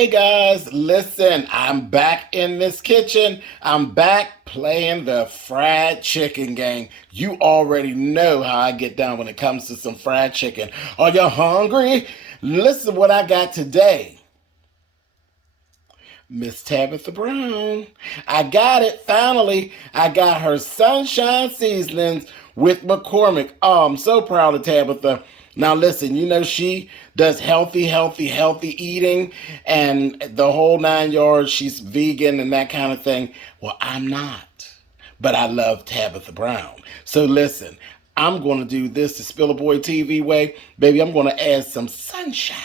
Hey guys, listen, I'm back in this kitchen. I'm back playing the fried chicken game. You already know how I get down when it comes to some fried chicken. Are you hungry? Listen what I got today. Miss Tabitha Brown. I got it, finally. I got her Sunshine Seasonings with McCormick. Oh, I'm so proud of Tabitha. Now listen, you know she does healthy eating and the whole 9 yards. She's vegan and that kind of thing. Well, I'm not, but I love Tabitha Brown. So listen, I'm going to do this the Spill a Boy TV way. Baby, I'm going to add some sunshine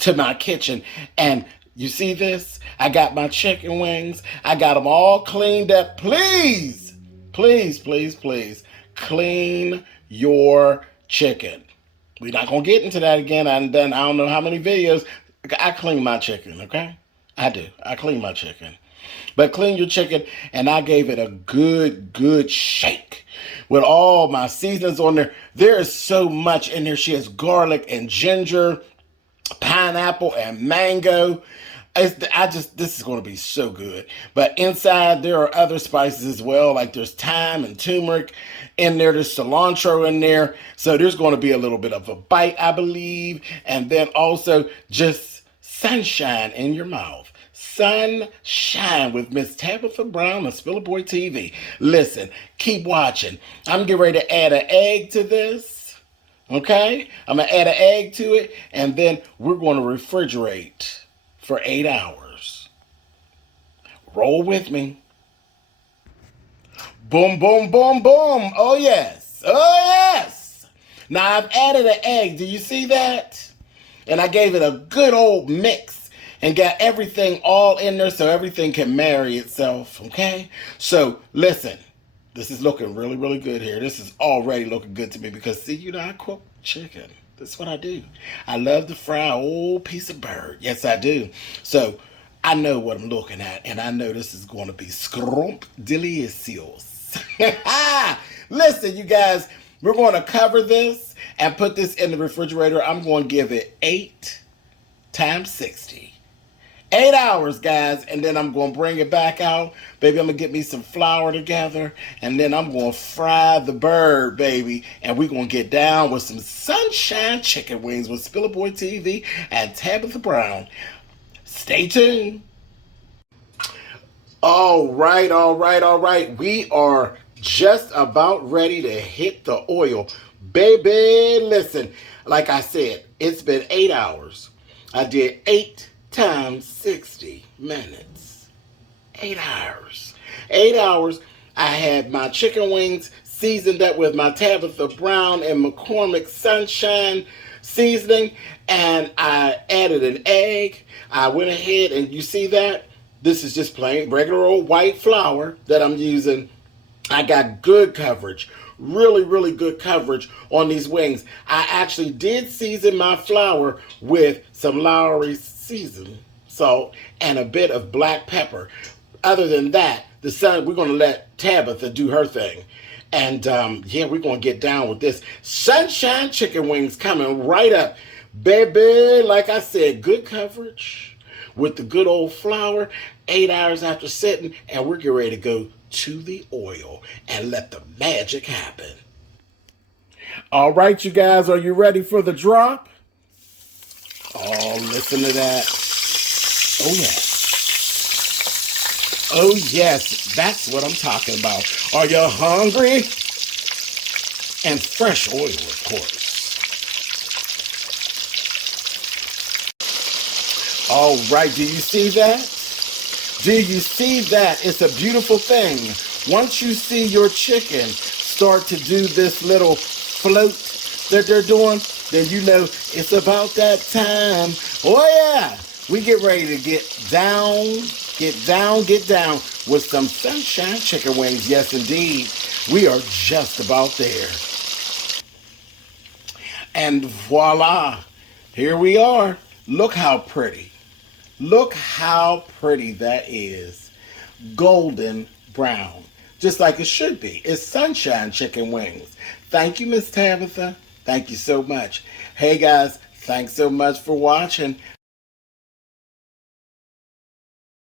to my kitchen. And you see this? I got my chicken wings. I got them all cleaned up. Please, clean your chicken. We're not going to get into that again. I've done I don't know how many videos. I clean my chicken, okay? I do. I clean my chicken. But clean your chicken, and I gave it a good shake with all my seasonings on there. There is so much in there. She has garlic and ginger, pineapple and mango. This is going to be so good. But inside there are other spices as well, like there's thyme and turmeric in there. There's cilantro in there. So there's going to be a little bit of a bite, I believe. And then also just sunshine in your mouth. Sunshine with Miss Tabitha Brown and SpillitBoy TV. Listen, keep watching. I'm getting ready to add an egg to this. Okay? I'm going to add an egg to it. And then we're going to refrigerate for 8 hours. Roll with me. Boom, boom, boom, boom. Oh, yes. Oh, yes. Now, I've added an egg. Do you see that? And I gave it a good old mix and got everything all in there so everything can marry itself, okay? So, listen. This is looking really good here. This is already looking good to me because, see, you know, I cook chicken. That's what I do. I love to fry a whole piece of bird. Yes, I do. So I know what I'm looking at, and I know this is going to be scrump delicious. Listen, you guys, we're going to cover this and put this in the refrigerator. I'm going to give it 8 times 60. 8 hours, guys, and then I'm going to bring it back out. Baby, I'm going to get me some flour together, and then I'm going to fry the bird, baby, and we're going to get down with some sunshine chicken wings with SpillitBoy TV and Tabitha Brown. Stay tuned. All right. We are just about ready to hit the oil. Baby, listen, like I said, it's been 8 hours. I did 8 times 60 minutes. 8 hours. 8 hours. I had my chicken wings seasoned up with my Tabitha Brown and McCormick Sunshine seasoning, and I added an egg. I went ahead and you see that? This is just plain regular old white flour that I'm using. I got good coverage. Really good coverage on these wings. I actually did season my flour with some Lowry's seasoned salt and a bit of black pepper. Other than that, we're going to let Tabitha do her thing. And yeah, we're going to get down with this. Sunshine chicken wings coming right up. Baby, like I said, good coverage with the good old flour. 8 hours after sitting, and we're getting ready to go to the oil and let the magic happen. All right, you guys, are you ready for the drop? Oh, listen to that. Oh, yes. Oh, yes. That's what I'm talking about. Are you hungry? And fresh oil, of course. All right. Do you see that? Do you see that? It's a beautiful thing. Once you see your chicken start to do this little float that they're doing, then you know it's about that time. Oh yeah, we get ready to get down with some sunshine chicken wings. Yes, indeed. We are just about there. And voila, here we are. Look how pretty. Look how pretty that is. Golden brown. Just like it should be. It's sunshine chicken wings. Thank you, Miss Tabitha. Thank you so much. Hey, guys, thanks so much for watching.